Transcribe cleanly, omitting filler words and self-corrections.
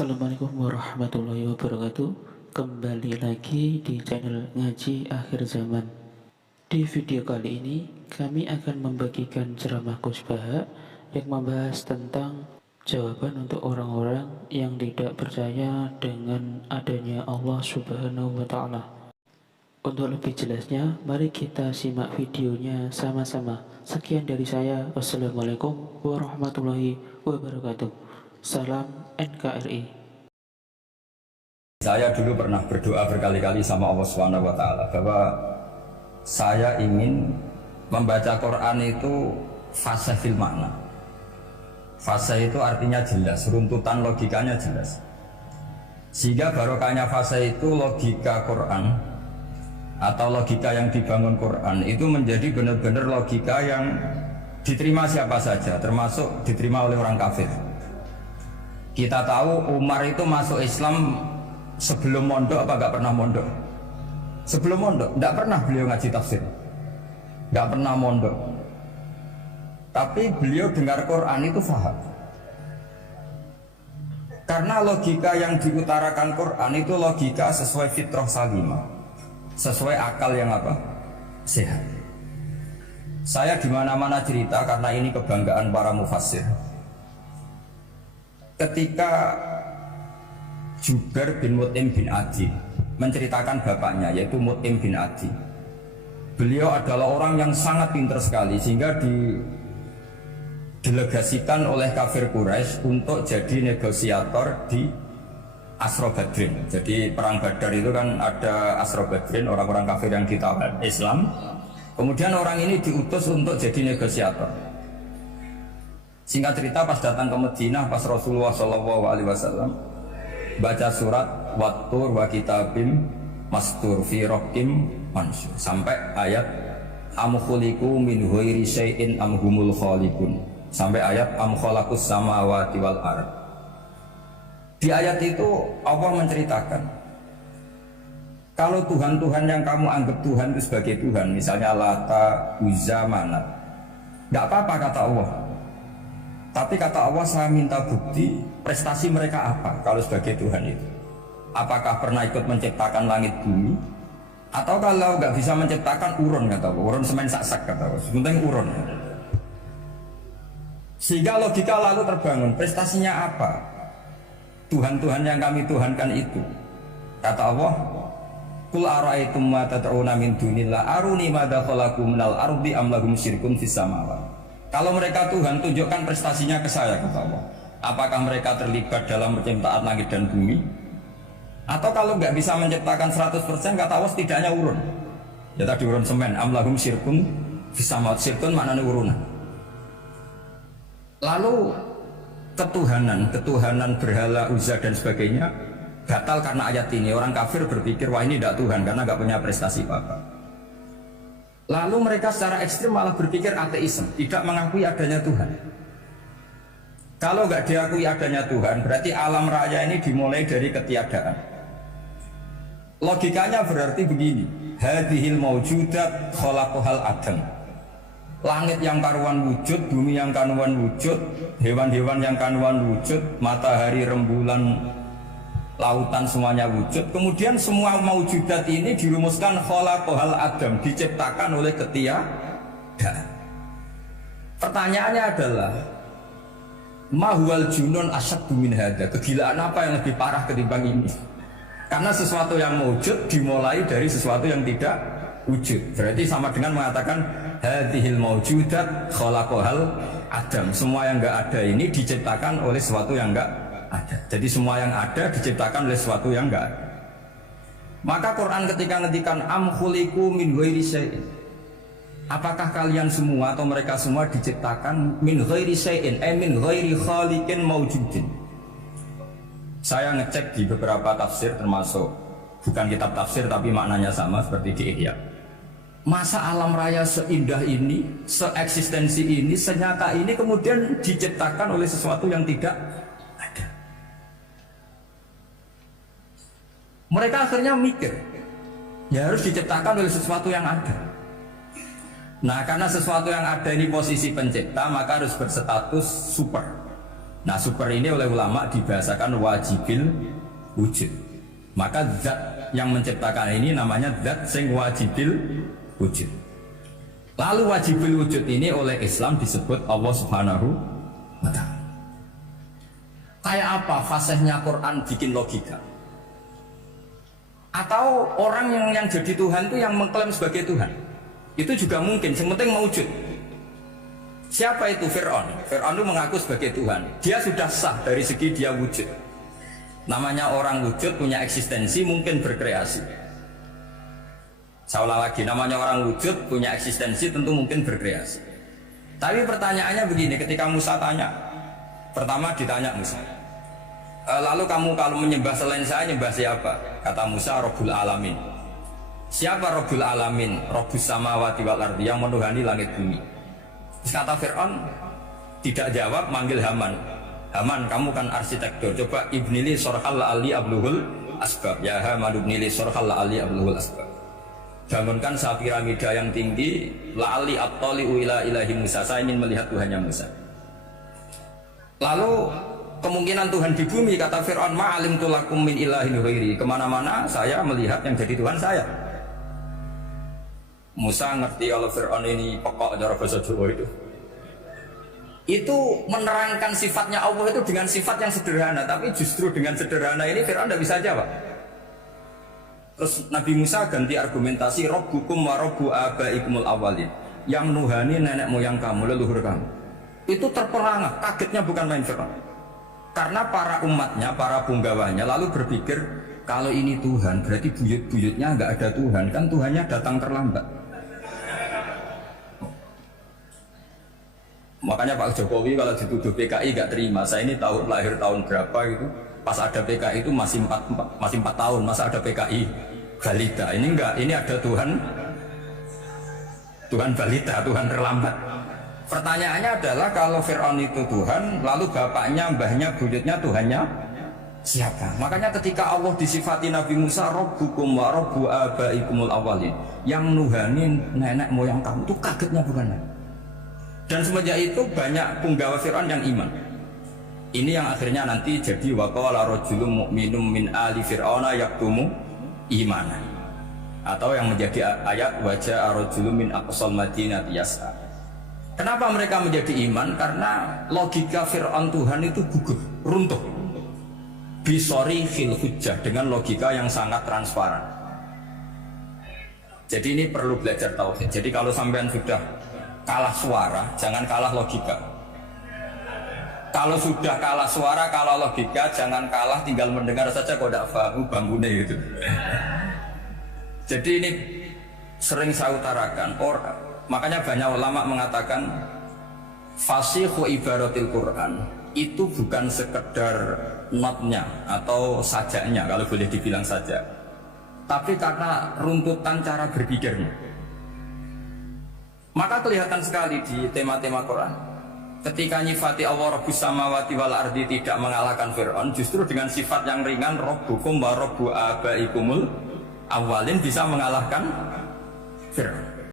Assalamualaikum warahmatullahi wabarakatuh. Kembali lagi di channel Ngaji Akhir Zaman. Di video kali ini kami akan membagikan ceramah Gus Baha yang membahas tentang jawaban untuk orang-orang yang tidak percaya dengan adanya Allah Subhanahu wa Ta'ala. Untuk lebih jelasnya, mari kita simak videonya sama-sama. Sekian dari saya. Wassalamualaikum warahmatullahi wabarakatuh. Salam NKRI. Saya dulu pernah berdoa berkali-kali sama Allah Subhanahu wa Ta'ala bahwa saya ingin membaca Quran itu fasih fil makna. Fasih itu artinya jelas, runtutan logikanya jelas. Sehingga barokahnya fasih itu logika Quran atau logika yang dibangun Quran itu menjadi benar-benar logika yang diterima siapa saja, termasuk diterima oleh orang kafir. Kita tahu Umar itu masuk Islam sebelum mondok apa gak pernah mondok? Sebelum mondok, gak pernah beliau ngaji tafsir, gak pernah mondok. Tapi beliau dengar Quran itu faham. Karena logika yang diutarakan Quran itu logika sesuai fitrah salimah, sesuai akal yang apa? Sehat. Saya dimana-mana cerita karena ini kebanggaan para mufassir. Ketika Jubair bin Mut'im bin Adi menceritakan bapaknya yaitu Mut'im bin Adi, beliau adalah orang yang sangat pintar sekali sehingga didelegasikan oleh kafir Quraisy untuk jadi negosiator di Asra Badrin. Jadi perang Badar itu kan ada Asra Badrin, orang-orang kafir yang ditawan Islam. Kemudian orang ini diutus untuk jadi negosiator. Singkat cerita, pas datang ke Madinah, pas Rasulullah SAW baca surat Wattur wa kitabim mastur fi rokim mansur sampai ayat am khuliqu min ghairi syai'in am humul khaliqun sampai ayat am khalaqus samawati wal ard. Di ayat itu Allah menceritakan kalau Tuhan-Tuhan yang kamu anggap Tuhan itu sebagai Tuhan, misalnya Lata, Uzza, Manat, gak apa-apa kata Allah. Tapi kata Allah, saya minta bukti prestasi mereka apa kalau sebagai Tuhan itu. Apakah pernah ikut menciptakan langit bumi? Atau kalau nggak bisa menciptakan urun, kata Allah, urun semen sak-sak, kata Allah, sementing urun. Sehingga logika lalu terbangun, prestasinya apa? Tuhan-Tuhan yang kami tuhankan itu. Kata Allah, Qul ara'aytum ma tad'una min dunillah aruni madza khalaqu minal ardi am lahum syirkun fis samawati. Kalau mereka Tuhan, tunjukkan prestasinya ke saya, kata Allah. Apakah mereka terlibat dalam penciptaan langit dan bumi? Atau kalau nggak bisa menciptakan 100%, kata Allah setidaknya urun. Ya tadi urun semen, amlahum syirkun fisamat, syirkun maknanya urunan. Lalu ketuhanan berhala, Uzza dan sebagainya batal karena ayat ini. Orang kafir berpikir, wah ini tidak Tuhan karena nggak punya prestasi apa-apa. Lalu mereka secara ekstrim malah berpikir ateisme, tidak mengakui adanya Tuhan. Kalau nggak diakui adanya Tuhan, berarti alam raya ini dimulai dari ketiadaan. Logikanya berarti begini, hadhil maujudat khalaqahal adam. Langit yang karuan wujud, bumi yang karuan wujud, hewan-hewan yang karuan wujud, matahari, rembulan, lautan semuanya wujud. Kemudian semua maujudat ini dirumuskan khalaqahal adam, diciptakan oleh ketiadaan. Pertanyaannya adalah mahwal junun asyaddu min hadza, kegilaan apa yang lebih parah ketimbang ini? Karena sesuatu yang wujud dimulai dari sesuatu yang tidak wujud. Berarti sama dengan mengatakan hadhil maujudat khalaqahal adam. Semua yang enggak ada ini diciptakan oleh sesuatu yang enggak ada. Jadi semua yang ada diciptakan oleh sesuatu yang enggak ada. Maka Quran ketika ngendikan am khuliqu min ghairi syai'in, apakah kalian semua atau mereka semua diciptakan min ghairi syai'in, min ghairi khaliqin maujudin. Saya ngecek di beberapa tafsir, termasuk bukan kitab tafsir tapi maknanya sama seperti di Ihya. Masa alam raya seindah ini, seeksistensi ini, senyata ini kemudian diciptakan oleh sesuatu yang tidak ada. Mereka akhirnya mikir, ya harus diciptakan oleh sesuatu yang ada. Nah, karena sesuatu yang ada ini posisi pencipta, maka harus berstatus super. Nah super ini oleh ulama dibahasakan wajibil wujud. Maka zat yang menciptakan ini namanya zat sing wajibil wujud. Lalu wajibil wujud ini oleh Islam disebut Allah Subhanahu wa ta'ala. Kayak apa fasihnya Quran bikin logika? Atau orang yang jadi Tuhan itu yang mengklaim sebagai Tuhan, itu juga mungkin, yang penting mewujud. Siapa itu Fir'aun? Fir'aun itu mengaku sebagai Tuhan. Dia sudah sah dari segi dia wujud. Namanya orang wujud punya eksistensi, mungkin berkreasi. Saya ulang lagi, namanya orang wujud punya eksistensi, tentu mungkin berkreasi. Tapi pertanyaannya begini, ketika Musa tanya, pertama ditanya Musa, lalu kamu kalau menyembah selain saya, nyembah siapa? Kata Musa, Rabbul Alamin. Siapa Rabbul Alamin? Rabbus samawati wal ardi, yang menuhani langit bumi. Terus kata Fir'aun, tidak jawab, manggil Haman. Haman, kamu kan arsitektur, coba ibnili sorhal la'ali abluhul asbab. Ya Haman ibnili sorhal la'ali abluhul asbab. Bangunkan satu piramida yang tinggi, la'ali attali'u ila ilahi Musa, saya ingin melihat Tuhannya Musa. Lalu kemungkinan Tuhan di bumi, kata Fir'aun, ma'alim tulakum min ilahin ghairi, kemana-mana saya melihat yang jadi Tuhan saya. Musa ngerti kalau Fir'aun ini pokok cara bahasa Jawa itu menerangkan sifatnya Allah itu dengan sifat yang sederhana, tapi justru dengan sederhana ini Fir'aun tidak bisa jawab. Terus Nabi Musa ganti argumentasi, Rabbukum wa Rabbu abaikumul awalin, yang nuhani nenek moyang kamu, leluhur kamu. Itu terperangah, kagetnya bukan main Fir'aun. Karena para umatnya, para punggawanya lalu berpikir, kalau ini Tuhan berarti buyut-buyutnya nggak ada Tuhan, kan Tuhannya datang terlambat. Makanya Pak Jokowi kalau dituduh PKI gak terima. Saya ini lahir tahun berapa itu, pas ada PKI itu masih 4 tahun, masa ada PKI balita. Ini enggak, ini ada Tuhan balita, Tuhan terlambat. Pertanyaannya adalah kalau Fir'aun itu Tuhan, lalu bapaknya, mbahnya, buyutnya Tuhannya siapa? Makanya ketika Allah disifati Nabi Musa, Rabbukum wa Rabbu abaikumul awalin, yang nuhani nenek moyang kamu, itu kagetnya bukan main. Dan semenjak itu banyak punggawa Fir'aun yang iman. Ini yang akhirnya nanti jadi waqala rajulun mu'minum min ali fir'auna yaktumu imana, atau yang menjadi ayat wajah rajulun min aqsal madinati yas'a. Kenapa mereka menjadi iman? Karena logika Fir'aun Tuhan itu gugur, runtuh. Bisori fil hujjah, dengan logika yang sangat transparan. Jadi ini perlu belajar tauhid. Jadi kalau sampean sudah kalah suara, jangan kalah logika. Kalau sudah kalah suara, kalah logika, jangan kalah tinggal mendengar saja kok tidak paham bambune itu. Jadi ini sering saya utarakan, makanya banyak ulama mengatakan fasihu ibaratil Quran itu bukan sekedar notnya atau sajaknya, kalau boleh dibilang saja, tapi karena runtutan cara berpikirnya. Maka kelihatan sekali di tema-tema Quran, ketika nyifati Allah Rabbus samawati wal ardi tidak mengalahkan Fir'aun, justru dengan sifat yang ringan Rabbukum wa Rabbu abaikumul awalin bisa mengalahkan Fir'aun.